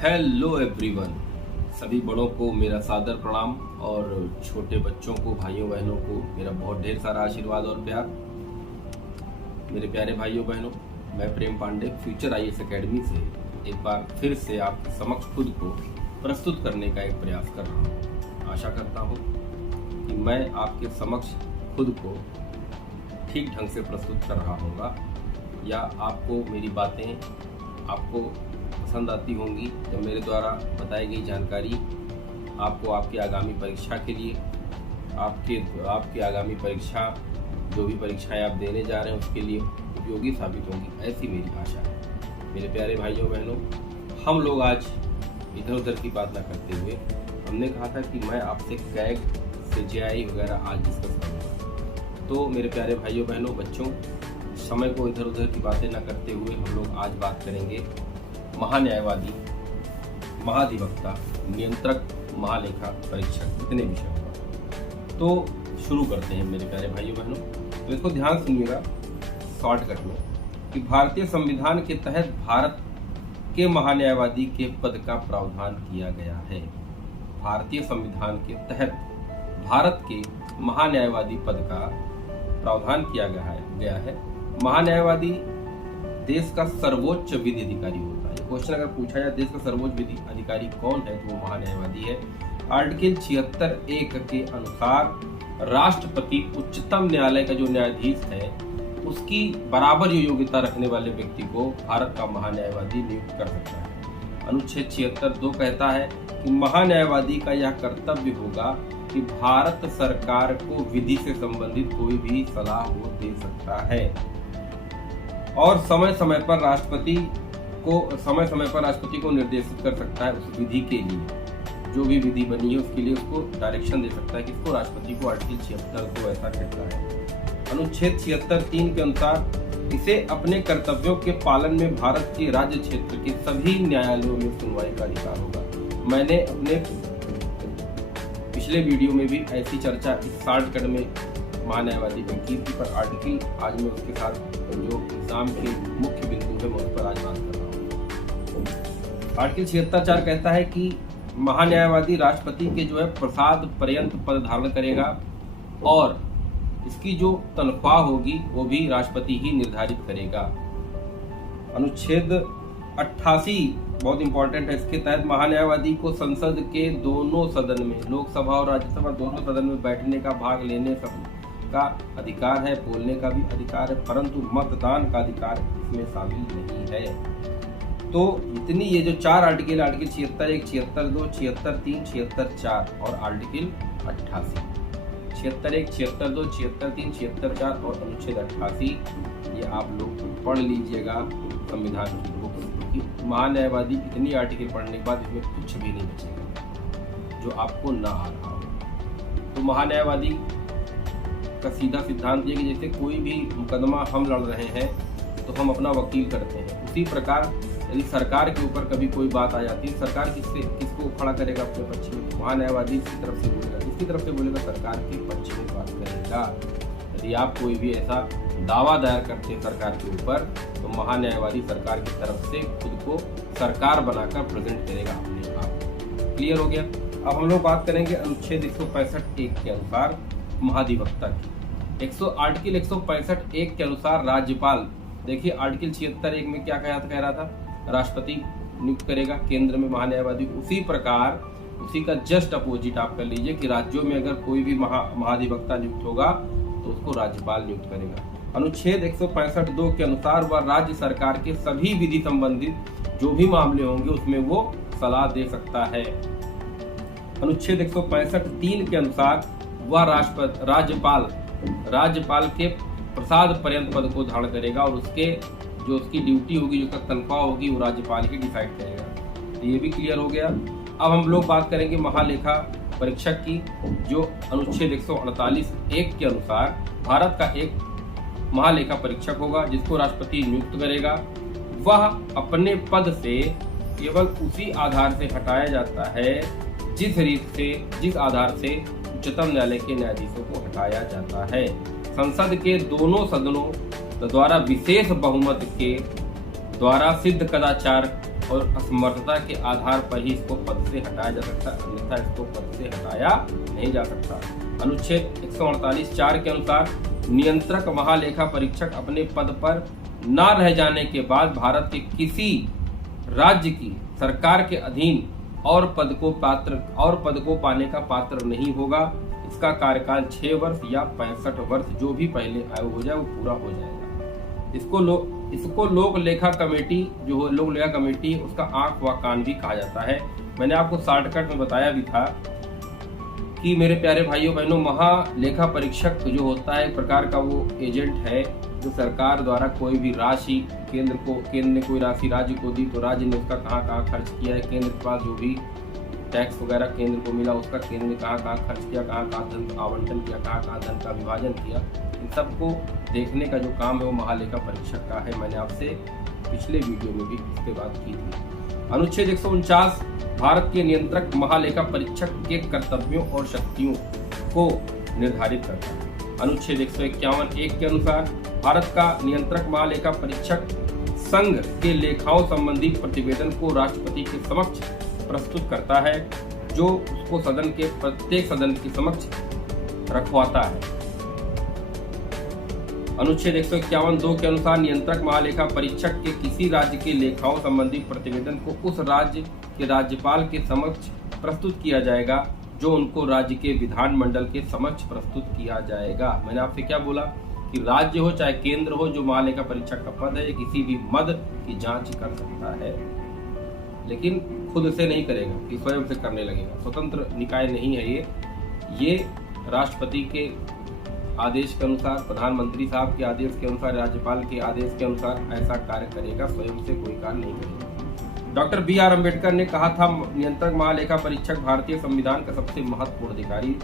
Hello everyone, सभी बड़ों को मेरा सादर प्रणाम और छोटे बच्चों को, भाइयों बहनों को मेरा बहुत ढेर सारा आशीर्वाद और प्यार। मेरे प्यारे भाइयों बहनों, मैं प्रेम पांडे फ्यूचर आईएएस एकेडमी से एक बार फिर से आपके समक्ष खुद को प्रस्तुत करने का एक प्रयास कर रहा हूँ। आशा करता हूँ कि मैं आपके समक्ष खुद को ठीक ढंग से प्रस्तुत कर रहा होगा या आपको मेरी बातें आपको पसंद आती होंगी। जब मेरे द्वारा बताई गई जानकारी आपको आपकी आगामी परीक्षा के लिए आपकी आगामी परीक्षा जो भी परीक्षाएं आप देने जा रहे हैं उसके लिए उपयोगी साबित होंगी, ऐसी मेरी आशा है। मेरे प्यारे भाइयों बहनों, हम लोग आज इधर उधर की बात ना करते हुए हमने कहा था कि मैं आपसे कैग से जेआई वगैरह आज डिस्कस करूँगा। तो मेरे प्यारे भाइयों बहनों बच्चों, समय को इधर उधर की बातें ना करते हुए हम लोग आज बात करेंगे महान्यायवादी, महाधिवक्ता, नियंत्रक, महालेखा परीक्षक इतने विषयों पर। तो शुरू करते हैं मेरे प्यारे भाइयों बहनों। तो इसको ध्यान सुनिएगा शॉर्टकट में कि भारतीय संविधान के तहत भारत के महान्यायवादी के पद का प्रावधान किया गया है। भारतीय संविधान के तहत भारत के महान्यायवादी पद का प्रावधान किया गया है। महान्यायवादी देश का सर्वोच्च विधि अधिकारी होता है। क्वेश्चन अगर पूछा जाए देश का सर्वोच्च विधि अधिकारी कौन है तो वो महान्यायवादी है। आर्टिकल 76(1) के अनुसार राष्ट्रपति उच्चतम न्यायालय का जो न्यायाधीश है उसकी बराबर जो योग्यता रखने वाले व्यक्ति को भारत का महान्यायवादी नियुक्त कर सकता है। अनुच्छेद 76(2) कहता है कि महान्यायवादी का यह कर्तव्य होगा कि भारत सरकार को विधि से संबंधित कोई भी सलाह वो दे सकता है और समय समय पर राष्ट्रपति को निर्देशित कर सकता है उस विधि के लिए। जो भी विधि बनी है उसके लिए उसको डायरेक्शन दे सकता है, किसको? राष्ट्रपति को। आर्टिकल 76 को ऐसा कहता है। अनुच्छेद 76(3) के अनुसार इसे अपने कर्तव्यों के पालन में भारत के राज्य क्षेत्र के सभी न्यायालयों में सुनवाई का अधिकार होगा। मैंने अपने पिछले वीडियो में भी ऐसी चर्चा इस शॉर्टकट में महान्यायवादी में की थी, पर आर्टिकल आज मैं उसके साथ जो एग्जाम के मुख्य बिंदु है मैं उस पर आज बात कर रहा हूँ। आर्टिकल 76(4) कहता है कि महान्यायवादी राष्ट्रपति के जो है प्रसाद पर्यंत पद धारण करेगा और इसकी जो तनख्वाह होगी वो भी राष्ट्रपति ही निर्धारित करेगा। अनुच्छेद 88 बहुत इंपॉर्टेंट है। इसके तहत महान्यायवादी को संसद के दोनों सदन में, लोकसभा और राज्यसभा दोनों सदन में बैठने का, भाग लेने का अधिकार है, बोलने का भी अधिकार है, परंतु मतदान का अधिकार इसमें शामिल नहीं है। तो इतनी ये जो चार आर्टिकल 76(1), 76(2), 76(3), 76(4 और आर्टिकल 88, 76(1), 76(2), 76(3), 76(4 और अनुच्छेद 88, ये आप लोग पढ़ लीजिएगा संविधान की बुक, क्योंकि महान्यायवादी इतनी आर्टिकल पढ़ने के बाद इसमें कुछ भी नहीं बचेगा जो आपको ना आ रहा हो। तो महान्यायवादी का सीधा सिद्धांत ये कि जैसे कोई भी मुकदमा हम लड़ रहे हैं तो हम अपना वकील करते हैं, उसी प्रकार यदि सरकार के ऊपर कभी कोई बात आ जाती है, सरकार किसको खड़ा करेगा अपने पक्ष में? महान्यायवादी इसकी तरफ से बोलेगा, किसकी तरफ से बोलेगा? सरकार के पक्ष में बात करेगा। यदि आप कोई भी ऐसा दावा दायर करते हैं सरकार के ऊपर तो महान्यायवादी सरकार की तरफ से खुद को सरकार बनाकर प्रेजेंट करेगा अपने आप। क्लियर हो गया? अब हम लोग बात करेंगे अनुच्छेद 165(1) के अनुसार महाधिवक्ता की। आर्टिकल 165(1) के अनुसार राज्यपाल, देखिए आर्टिकल 76(1) में क्या कह रहा था? राष्ट्रपति नियुक्त करेगा केंद्र में महान्यायवादी। उसी प्रकार उसी का जस्ट अपोजिट आप कर लीजिए कि राज्यों में अगर कोई भी महाधिवक्ता नियुक्त होगा तो उसको राज्यपाल नियुक्त करेगा। अनुच्छेद 165(2) के अनुसार वह राज्य सरकार के सभी विधि संबंधित जो भी मामले होंगे उसमें वो सलाह दे सकता है। अनुच्छेद 165(3) के अनुसार वह राज्यपाल के प्रसाद पर्यंत पद को धारण करेगा और उसकी ड्यूटी होगी, जो तनख्वाह होगी वो राज्यपाल ही डिसाइड करेगा। तो ये भी क्लियर हो गया। अब हम लोग बात करेंगे महालेखा परीक्षक की, जो अनुच्छेद 148(1) के अनुसार भारत का एक महालेखा परीक्षक होगा जिसको राष्ट्रपति नियुक्त करेगा। वह अपने पद से केवल उसी आधार से हटाया जाता है जिस आधार से उच्चतम न्यायालय के न्यायाधीशों को हटाया जाता है। संसद के दोनों सदनों द्वारा विशेष बहुमत के द्वारा सिद्ध कदाचार और असमर्थता के आधार पर ही इसको पद से हटाया जा सकता है, अन्यथा इसको पद से हटाया नहीं जा सकता। अनुच्छेद 148(4) के अनुसार नियंत्रक महालेखा परीक्षक अपने पद पर न रह जाने के बाद भारत के किसी राज्य की सरकार के अधीन और पद को पाने का पात्र नहीं होगा। इसका कार्यकाल 6 वर्ष या 65 वर्ष जो भी पहले आयु हो जाए वो पूरा हो जाएगा। इसको लोक लेखा कमेटी जो लोक लेखा कमेटी उसका आंख व कान भी कहा जाता है। मैंने आपको शॉर्टकट में बताया भी था कि मेरे प्यारे भाइयों बहनों, महालेखा परीक्षक जो होता है एक प्रकार का वो एजेंट है जो सरकार द्वारा कोई भी राशि केंद्र ने कोई राशि राज्य को दी तो राज्य ने उसका कहाँ खर्च किया है, केंद्र के पास जो भी टैक्स वगैरह केंद्र को मिला उसका केंद्र ने कहाँ खर्च किया, कहाँ धन आवंटन किया, कहाँ धन का विभाजन किया, इन सबको देखने का जो काम है वो महालेखा परीक्षक का है। मैंने आपसे पिछले वीडियो में भी इस पे बात की थी। अनुच्छेद 149 भारत के नियंत्रक महालेखा परीक्षक के कर्तव्यों और शक्तियों को निर्धारित करता है। अनुच्छेद 151(1) के अनुसार भारत का नियंत्रक महालेखा परीक्षक संघ के लेखाओं संबंधी प्रतिवेदन को राष्ट्रपति के समक्ष प्रस्तुत करता है, जो उसको प्रत्येक सदन के समक्ष रखवाता है। अनुच्छेद 151(2) के अनुसार नियंत्रक महालेखा परीक्षक के किसी राज्य के लेखाओं संबंधी प्रतिवेदन को उस राज्य के राज्यपाल के समक्ष प्रस्तुत किया जाएगा, जो उनको राज्य के विधानमंडल के समक्ष प्रस्तुत किया जाएगा। मैंने आपसे क्या बोला कि राज्य हो चाहे केंद्र हो, जो महालेखा परीक्षक का पद है ये किसी भी मद की जांच कर सकता है, लेकिन खुद से नहीं करेगा कि स्वयं से करने लगेगा। स्वतंत्र निकाय नहीं है ये राष्ट्रपति के आदेश के अनुसार, प्रधानमंत्री साहब के आदेश के अनुसार, राज्यपाल के आदेश के अनुसार ऐसा कार्य करेगा, स्वयं से कोई कार्य नहीं करेगा। Doctor B.R. अम्बेडकर ने कहा था नियंत्रक महालेखा परीक्षक भारतीय संविधान का सबसे महत्वपूर्ण अधिकारी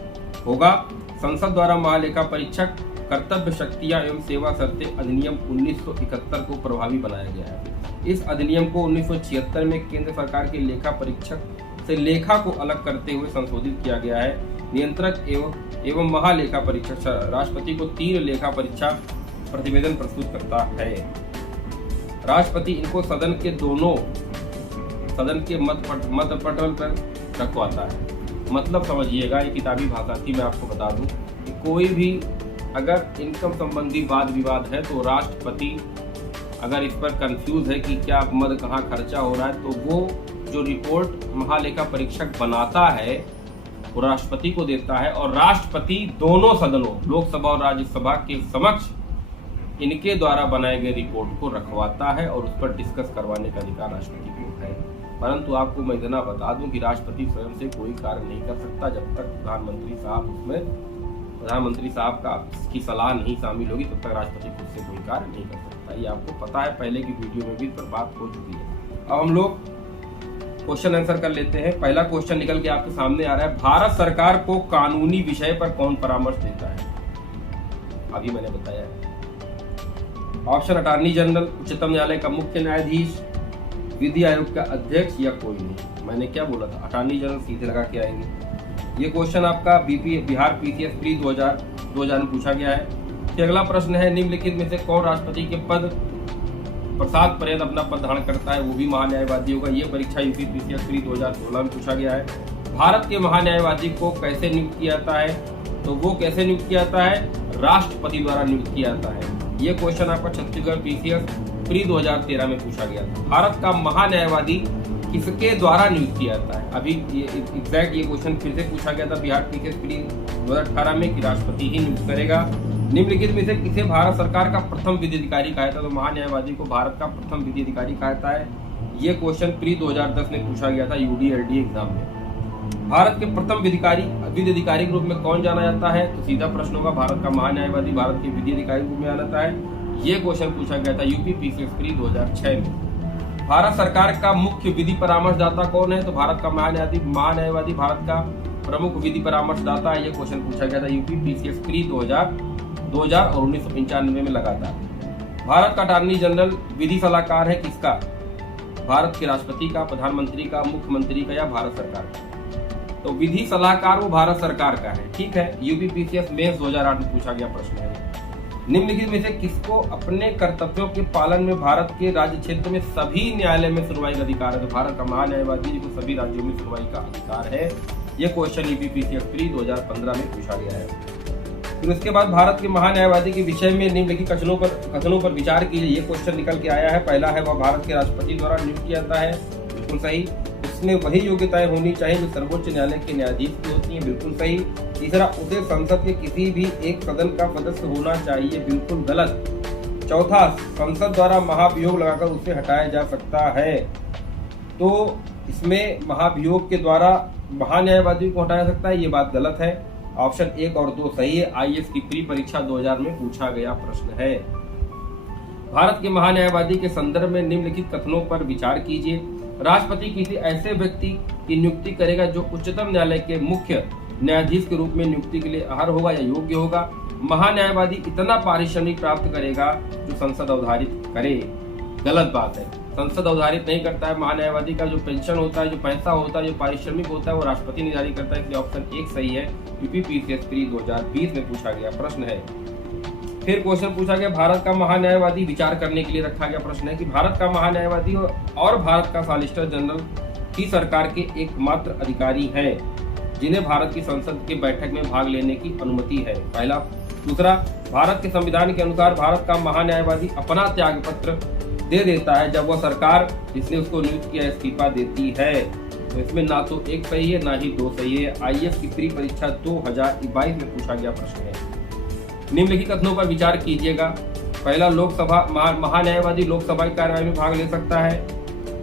होगा। संसद द्वारा महालेखा परीक्षक कर्तव्य शक्तियां एवं सेवा शर्तें अधिनियम 1971 को प्रभावी बनाया गया है। इस अधिनियम को 1976 में केंद्र सरकार के लेखा परीक्षक से लेखा को अलग करते हुए संशोधित किया गया है। नियंत्रक एवं महालेखा परीक्षक राष्ट्रपति को 3 लेखा परीक्षा प्रतिवेदन प्रस्तुत करता है। राष्ट्रपति इनको सदन के मत पटल पर रखवाता है। मतलब समझिएगा, ये किताबी भाषा थी, मैं आपको बता दूं कि कोई भी अगर इनकम संबंधी वाद विवाद है तो राष्ट्रपति अगर इस पर कंफ्यूज है कि क्या मद कहाँ खर्चा हो रहा है, तो वो जो रिपोर्ट महालेखा परीक्षक बनाता है वो राष्ट्रपति को देता है, और राष्ट्रपति दोनों सदनों लोकसभा और राज्यसभा के समक्ष इनके द्वारा बनाए गए रिपोर्ट को रखवाता है और उस पर डिस्कस करवाने का अधिकार राष्ट्रपति को है। परंतु आपको मैं इतना बता दूं कि राष्ट्रपति स्वयं से कोई कार्य नहीं कर सकता जब तक प्रधानमंत्री साहब की सलाह नहीं शामिल होगी, तब तक राष्ट्रपति खुद से कोई कार्य नहीं कर सकता। ये आपको पता है, पहले की वीडियो में भी इस पर बात हो चुकी है। अब हम लोग क्वेश्चन आंसर कर लेते हैं। पहला क्वेश्चन निकल के आपके सामने आ रहा है, भारत सरकार को कानूनी विषय पर कौन परामर्श देता है? अभी मैंने बताया है। ऑप्शन अटॉर्नी जनरल, उच्चतम न्यायालय का मुख्य न्यायाधीश, विधि आयोग का अध्यक्ष या कोई नहीं। मैंने क्या बोला था, अटॉर्नी जनरल सीधे लगा के आएंगे। ये क्वेश्चन आपका बिहार PCS प्री 2000 में पूछा गया है। फिर अगला प्रश्न है, निम्नलिखित में से कौन राष्ट्रपति के पद प्रसाद पर्यंत अपना पद धारण करता है? वो भी महान्यायवादी होगा। ये परीक्षा UP PCS प्री 2016 में पूछा गया है। भारत के महान्यायवादी को कैसे नियुक्त किया जाता है? तो वो कैसे नियुक्त किया जाता है? राष्ट्रपति द्वारा नियुक्त किया जाता है। ये क्वेश्चन आपका छत्तीसगढ़ PCS प्री 2013 में पूछा गया था। भारत का महान्यायवादी किसके द्वारा नियुक्त किया जाता है? अभी एग्जैक्ट ये क्वेश्चन फिर से पूछा गया था बिहार PCS प्री 2018 में कि राष्ट्रपति ही नियुक्त करेगा। निम्नलिखित में से किसे भारत सरकार का प्रथम विधि अधिकारी कहा जाता है? तो महान्यायवादी को भारत का प्रथम विधि अधिकारी कहा जाता है। ये क्वेश्चन प्री 2010 में पूछा गया था UDLD एग्जाम में। भारत के प्रथम विधि अधिकारी के रूप में कौन जाना जाता है? तो सीधा प्रश्न होगा, भारत का महान्यायवादी भारत के विधि अधिकारी के रूप में जाना जाता है। ये क्वेश्चन पूछा गया था UP PCS प्री 2006 में। भारत सरकार का मुख्य विधि परामर्शदाता कौन है? तो भारत का महान्यायवादी भारत का प्रमुख विधि परामर्शदाता है। ये क्वेश्चन पूछा गया था UP PCS प्री 2000 और 1995 में लगातार। भारत का अटॉर्नी जनरल विधि सलाहकार है किसका? भारत के राष्ट्रपति का, प्रधानमंत्री का, मुख्यमंत्री का या भारत सरकार का? तो विधि सलाहकार वो भारत सरकार का है। ठीक है, UP PCS मेंस 2008 में पूछा गया प्रश्न है। निम्नलिखित में से किसको अपने कर्तव्यों के पालन में भारत के राज्य क्षेत्र में सभी न्यायालय में सुनवाई का अधिकार है? तो भारत का महान्यायवादी को सभी राज्यों में सुनवाई का अधिकार है। यह क्वेश्चन यूपीपीसीएस प्री 2015 में पूछा गया है। फिर उसके बाद भारत के महान्यायवादी के विषय में निम्नलिखित कथनों पर विचार कीजिए। ये क्वेश्चन निकल के आया है। पहला है, वह भारत के राष्ट्रपति द्वारा नियुक्त किया जाता है। बिल्कुल सही। उसमें वही योग्यताएं होनी चाहिए जो सर्वोच्च न्यायालय के न्यायाधीश की होती हैं। बिल्कुल सही। तीसरा, उसे संसद के किसी भी एक सदन का सदस्य होना चाहिए। बिल्कुल गलत। चौथा, संसद द्वारा महाभियोग लगाकर उसे हटाया जा सकता है। तो इसमें महाभियोग के द्वारा महान्यायवादी को हटाया जा सकता है, ये बात गलत है। ऑप्शन 1 और 2 सही है। आईएएस की प्री परीक्षा 2000 में पूछा गया प्रश्न है। भारत के महान्यायवादी के संदर्भ में निम्नलिखित कथनों पर विचार कीजिए। राष्ट्रपति किसी ऐसे व्यक्ति की नियुक्ति करेगा जो उच्चतम न्यायालय के मुख्य न्यायाधीश के रूप में नियुक्ति के लिए अर्ह होगा या योग्य होगा। महान्यायवादी इतना पारिश्रमिक प्राप्त करेगा जो संसद अवधारित करे। गलत बात है। संसद अवधारित नहीं करता है। महान्यायवादी का जो पेंशन होता है, जो पैसा होता है, जो पारिश्रमिक होता है, वो राष्ट्रपति निर्धारित करता है। इसलिए ऑप्शन 1 सही है। यूपीपीसीएस प्री 2020 में पूछा गया प्रश्न है। फिर क्वेश्चन पूछा गया, भारत का महान्यायवादी विचार करने के लिए रखा गया प्रश्न है कि भारत का महान्यायवादी और भारत का सॉलिसिटर जनरल की सरकार के एकमात्र अधिकारी हैं जिन्हें भारत की संसद के बैठक में भाग लेने की अनुमति है। पहला। दूसरा, भारत के संविधान के अनुसार भारत का महान्यायवादी अपना त्याग पत्र दे देता है जब वह सरकार जिसने उसको नियुक्त किया इस्तीफा देती है। तो इसमें ना तो 1 सही है, ना ही 2 सही है। आईएएस की प्री परीक्षा 2022 में पूछा गया प्रश्न है। निम्नलिखित कथनों पर विचार कीजिएगा। पहला, लोकसभा महान्यायवादी लोकसभा की कार्यवाही में भाग ले सकता है।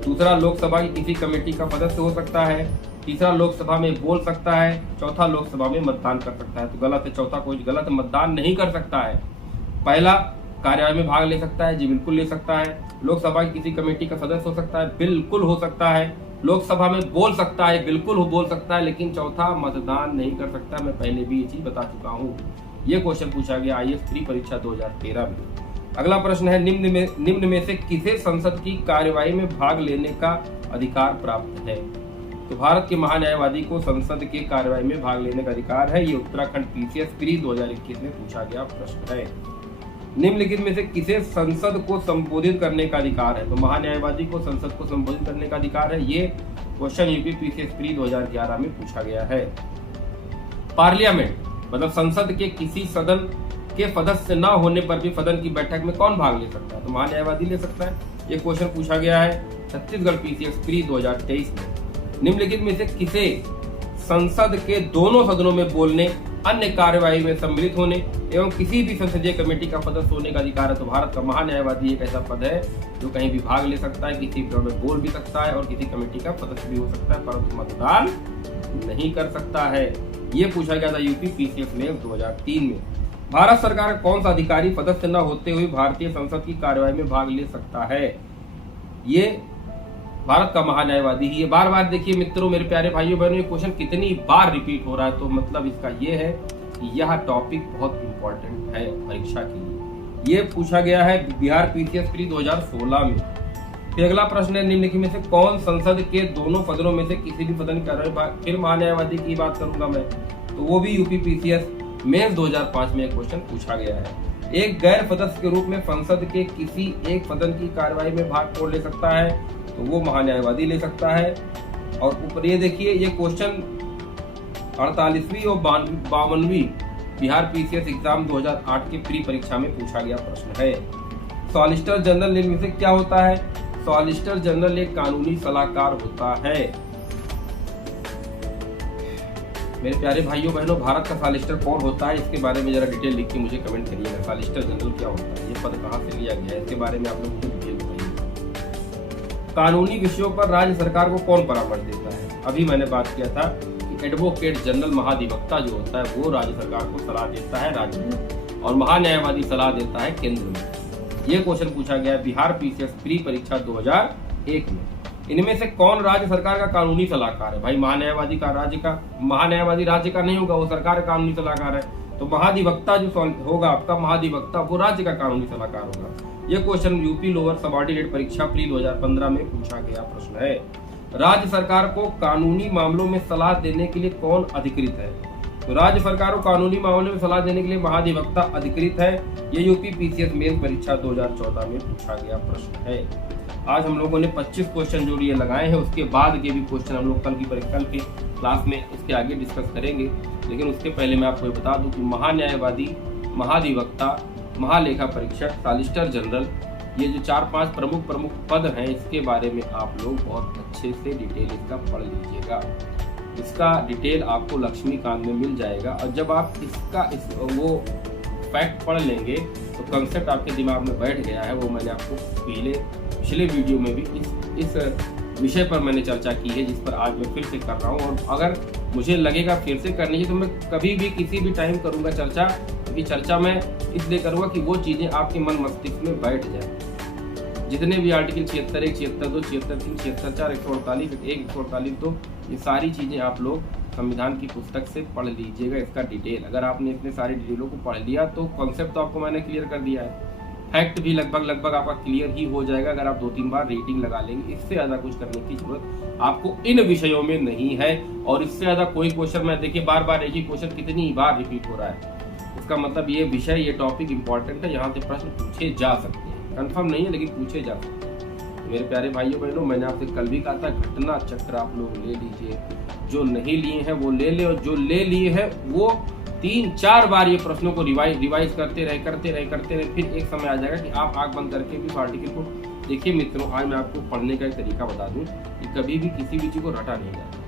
दूसरा, लोकसभा की किसी कमेटी का सदस्य हो सकता है। तीसरा, लोकसभा में बोल सकता है। चौथा, लोकसभा में मतदान कर सकता है। तो गलत है। चौथा कोई गलत, मतदान नहीं कर सकता है। पहला, कार्यवाही में भाग ले सकता है। जी बिल्कुल ले सकता है। लोकसभा की किसी कमेटी का सदस्य हो सकता है। बिल्कुल हो सकता है। लोकसभा में बोल सकता है। बिल्कुल बोल सकता है। लेकिन चौथा, मतदान नहीं कर सकता। मैं पहले भी ये चीज बता चुका हूँ। ये क्वेश्चन पूछा गया आईएएस प्री परीक्षा 2013 में। अगला प्रश्न है, निम्न में से किसे संसद की कार्यवाही में भाग लेने का अधिकार प्राप्त है? तो भारत के महान्यायवादी को संसद के कार्यवाही में भाग लेने का अधिकार है। ये उत्तराखंड पीसीएस प्री 2021 में पूछा गया प्रश्न है। निम्नलिखित में से किसे संसद को संबोधित करने का अधिकार है? तो महान्यायवादी को संसद को संबोधित करने का अधिकार है। ये क्वेश्चन यूपीपीसीएस प्री 2011 में पूछा गया है। पार्लियामेंट मतलब संसद के किसी सदन के सदस्य न होने पर भी सदन की बैठक में कौन भाग ले सकता है? तो महान्यायवादी ले सकता है। ये क्वेश्चन पूछा गया है छत्तीसगढ़ पीसीएस प्री 2023 में। निम्नलिखित में से किसे संसद के दोनों सदनों में बोलने, अन्य कार्यवाही में सम्मिलित होने एवं किसी भी संसदीय कमेटी का सदस्य होने का अधिकार है? तो भारत का महान्यायवादी एक ऐसा पद है जो कहीं भी भाग ले सकता है, किसी भी में बोल भी सकता है और किसी कमेटी का सदस्य भी हो सकता है, परंतु मतदान नहीं कर सकता है। ये पूछा गया था यूपीपीसीएस में 2003 में। भारत सरकार का कौन सा अधिकारी सदस्य न होते हुए भारतीय संसद की कार्यवाही में भाग ले सकता है? ये भारत का महान्यायवादी ही है। बार बार देखिए मित्रों, मेरे प्यारे भाइयों बहनों, ये क्वेश्चन कितनी बार रिपीट हो रहा है, तो मतलब इसका ये है कि यह टॉपिक बहुत इंपॉर्टेंट है परीक्षा के लिए। ये पूछा गया है बिहार पीसीएस प्री 2016 में। फिर अगला प्रश्न है, निम्नलिखित में से कौन संसद के दोनों सदनों में से किसी भी सदन का, फिर महान्यायवादी की बात करूंगा मैं, तो वो भी यूपीपीसीएस में 2005 में एक क्वेश्चन पूछा गया है। एक गैर सदस्य के रूप में संसद के किसी एक सदन की कार्यवाही में भाग कौन ले सकता है? तो वो महान्यायवादी ले सकता है। और ऊपर ये देखिए, ये क्वेश्चन 48वीं और 52वीं बिहार पीसीएस एग्जाम 2008 की प्री परीक्षा में पूछा गया प्रश्न है। सॉलिसिटर जनरल निम्न से क्या होता है? सॉलिसिटर जनरल एक कानूनी सलाहकार होता है। मेरे प्यारे भाइयों बहनों, भारत का सॉलिसिटर कौन होता है, इसके बारे में जरा डिटेल लिख के मुझे कमेंट करिएगा। सॉलिसिटर जनरल क्या होता है, ये पद कहाँ से लिया गया है, इसके बारे में आप लोग मुझे डिटेल बताइए। कानूनी विषयों पर राज्य सरकार को कौन परामर्श देता है? अभी मैंने बात किया था कि एडवोकेट जनरल महाधिवक्ता जो होता है वो राज्य सरकार को सलाह देता है राज्य में, और महान्यायवादी सलाह देता है केंद्र में। ये क्वेश्चन पूछा गया बिहार पीसीएस प्री परीक्षा 2001 में। इनमें से कौन राज्य सरकार का कानूनी सलाहकार है? भाई महान्यायवादी राज्य का नहीं होगा, वो सरकार का कानूनी सलाहकार है। तो महाधिवक्ता जो होगा आपका महाधिवक्ता, वो राज्य का कानूनी सलाहकार होगा। यह क्वेश्चन यूपी लोअर सबऑर्डिनेट परीक्षा प्री 2015 में पूछा गया प्रश्न है। राज्य सरकार को कानूनी मामलों में सलाह देने के लिए कौन अधिकृत है? तो राज्य सरकार को कानूनी मामले में सलाह देने के लिए महाधिवक्ता अधिकृत है। ये यूपी पीसीएस मेंस परीक्षा 2014 में पूछा गया प्रश्न है। आज हम लोगों ने 25 क्वेश्चन जो ये लगाए हैं, उसके बाद के भी क्वेश्चन हम लोग कल के क्लास में इसके आगे डिस्कस करेंगे। लेकिन उसके पहले मैं आपको बता दूं कि महान्यायवादी, महाधिवक्ता, महालेखा परीक्षक, सॉलिसिटर जनरल, ये जो 4-5 प्रमुख पद हैं, इसके बारे में आप लोग बहुत अच्छे से डिटेल इसका पढ़ लीजिएगा। इसका डिटेल आपको लक्ष्मीकांत में मिल जाएगा। और जब आप वो फैक्ट पढ़ लेंगे तो कंसेप्ट आपके दिमाग में बैठ गया है। वो मैंने आपको पिछले वीडियो में भी इस विषय पर मैंने चर्चा की है, जिस पर आज मैं फिर से कर रहा हूँ। और अगर मुझे लगेगा फिर से करनी है तो मैं कभी भी किसी भी टाइम करूँगा चर्चा, क्योंकि चर्चा मैं इसलिए करूँगा कि वो चीज़ें आपके मन मस्तिष्क में बैठ जाए। जितने भी आर्टिकल 76, 1, 76, 2, 76, 3, 76, 4, 148, 1, 148, 2, ये सारी चीज़ें आप लोग संविधान की पुस्तक से पढ़ लीजिएगा इसका डिटेल। अगर आपने इतने सारे डिटेलों को पढ़ लिया तो कॉन्सेप्ट तो आपको मैंने क्लियर कर दिया है। फैक्ट भी लगभग आपका क्लियर ही हो जाएगा अगर आप 2-3 बार रीडिंग लगा लेंगे। इससे ज़्यादा कुछ करने की जरूरत आपको इन विषयों में नहीं है। और इससे ज़्यादा कोई क्वेश्चन, मैं देखिए बार एक ही क्वेश्चन कितनी बार रिपीट हो रहा है, इसका मतलब ये विषय, ये टॉपिक इंपॉर्टेंट है, यहाँ से प्रश्न पूछे जा सकते हैं। कंफर्म नहीं है लेकिन पूछे जा सकते हैं। तो मेरे प्यारे भाइयों बहनों, मैंने आपसे कल भी कहा था घटना चक्र आप लोग ले लीजिए। जो नहीं लिए हैं वो ले ले, और जो ले लिए हैं वो 3-4 बार ये प्रश्नों को रिवाइज करते रहे। फिर एक समय आ जाएगा कि आप आंख बंद करके भी आर्टिकल को देखिए। मित्रों, आज मैं आपको पढ़ने का एक तरीका बता दूं कि कभी भी किसी भी चीज को रटा नहीं जाता।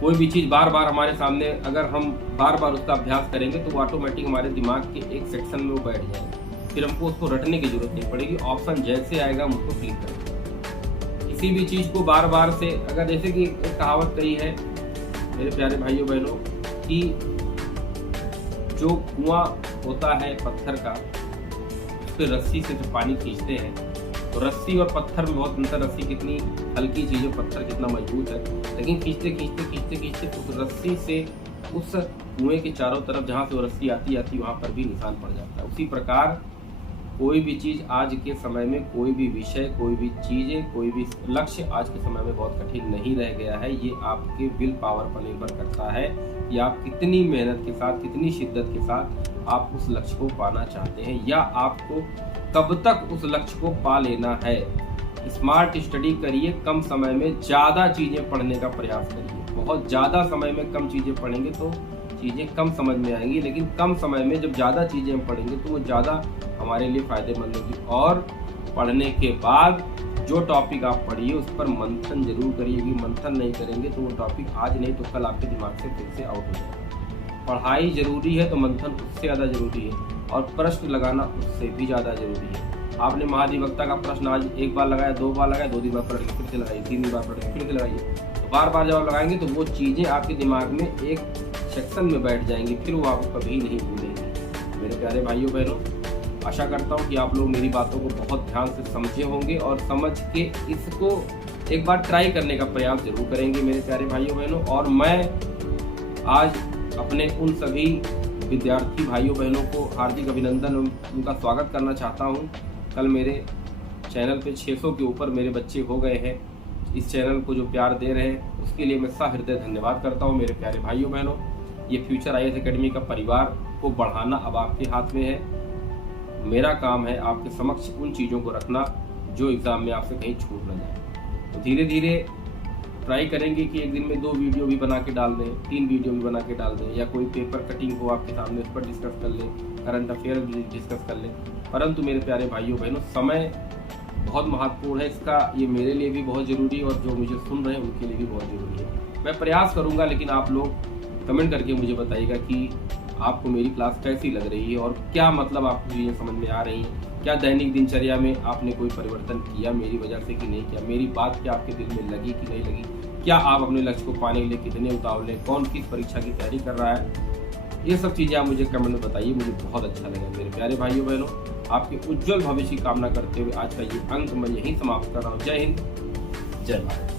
कोई भी चीज बार हमारे सामने अगर हम बार उसका अभ्यास करेंगे तो वो ऑटोमेटिक हमारे दिमाग के एक सेक्शन में वो बैठ जाएगा। फिर हमको उसको रटने की जरूरत नहीं पड़ेगी। ऑप्शन जैसे आएगा हम उसको क्लिक करेंगे। किसी भी चीज को बार से, अगर जैसे कि एक कहावत कही है मेरे प्यारे भाइयों बहनों कि जो कुआं होता है पत्थर का, उस पर रस्सी से जो पानी खींचते हैं, तो रस्सी और पत्थर में बहुत अंतर। रस्सी कितनी हल्की चीज है, पत्थर कितना मजबूत है, लेकिन खींचते उस रस्सी से उस कुएं के चारों तरफ जहाँ से वो रस्सी आती वहां पर भी निशान पड़ जाता है। उसी प्रकार कोई भी चीज आज के समय में, कोई भी विषय, कोई भी चीजें, कोई भी लक्ष्य आज के समय में बहुत कठिन नहीं रह गया है। ये आपके विल पावर पर निर्भर करता है कि आप कितनी मेहनत के साथ, कितनी शिद्दत के साथ आप उस लक्ष्य को पाना चाहते हैं, या आपको कब तक उस लक्ष्य को पा लेना है। स्मार्ट स्टडी करिए, कम समय में ज्यादा चीजें पढ़ने का प्रयास करिए। बहुत ज्यादा समय में कम चीजें पढ़ेंगे तो चीजें कम समझ में आएंगी, लेकिन कम समय में जब ज्यादा चीजें हम पढ़ेंगे तो वो ज्यादा हमारे लिए फायदेमंद होगी। और पढ़ने के बाद जो टॉपिक आप पढ़िए उस पर मंथन जरूर करिए। मंथन नहीं करेंगे तो वो टॉपिक आज नहीं तो कल आपके दिमाग से फिर से आउट हो जाएगा। पढ़ाई जरूरी है तो मंथन उससे ज़्यादा जरूरी है, और प्रश्न लगाना उससे भी ज़्यादा जरूरी है। आपने महाधिवक्ता का प्रश्न आज 1 बार लगाया, 2 बार लगाया, 2 दिन बाद पढ़ के फिर से लगाइए, 3 बार पढ़ के फिर से लगाइए। तो बार जब आप लगाएंगे तो वो चीज़ें आपके दिमाग में एक सेक्शन में बैठ जाएंगी, फिर वो आपको कभी नहीं भूलेंगे। मेरे प्यारे भाइयों बहनों, आशा करता हूँ कि आप लोग मेरी बातों को बहुत ध्यान से समझे होंगे और समझ के इसको एक बार ट्राई करने का प्रयास जरूर करेंगे मेरे प्यारे भाइयों बहनों। और मैं आज अपने उन सभी विद्यार्थी भाइयों बहनों को हार्दिक अभिनंदन, उनका स्वागत करना चाहता हूँ। कल मेरे चैनल पे 600 के ऊपर मेरे बच्चे हो गए हैं। इस चैनल को जो प्यार दे रहे हैं उसके लिए मैं सहृदय धन्यवाद करता हूँ मेरे प्यारे भाइयों बहनों। ये फ्यूचर IAS एकेडमी का परिवार को बढ़ाना अब आपके हाथ में है। मेरा काम है आपके समक्ष उन चीज़ों को रखना जो एग्ज़ाम में आपसे कहीं छूट न जाए। तो धीरे धीरे ट्राई करेंगे कि एक दिन में 2 वीडियो भी बना के डाल दें, 3 वीडियो भी बना के डाल दें, या कोई पेपर कटिंग हो आपके सामने उस पर डिस्कस कर लें, करंट अफेयर भी डिस्कस कर लें। परंतु मेरे प्यारे भाइयों बहनों, समय बहुत महत्वपूर्ण है। इसका ये मेरे लिए भी बहुत ज़रूरी है और जो मुझे सुन रहे हैं उनके लिए भी बहुत ज़रूरी है। मैं प्रयास करूँगा, लेकिन आप लोग कमेंट करके मुझे बताइएगा कि आपको मेरी क्लास कैसी लग रही है और क्या मतलब आपको चीज़ें समझ में आ रही हैं। क्या दैनिक दिनचर्या में आपने कोई परिवर्तन किया मेरी वजह से कि नहीं किया, मेरी बात क्या आपके दिल में लगी कि नहीं लगी, क्या आप अपने लक्ष्य को पाने के लिए कितने उतावले, कौन किस परीक्षा की तैयारी कर रहा है, ये सब चीज़ें आप मुझे कमेंट में बताइए। मुझे बहुत अच्छा लगा मेरे प्यारे भाइयों बहनों। आपके उज्जवल भविष्य की कामना करते हुए आज का ये अंक मैं यहीं समाप्त कर रहा हूँ। जय हिंद, जय भारत।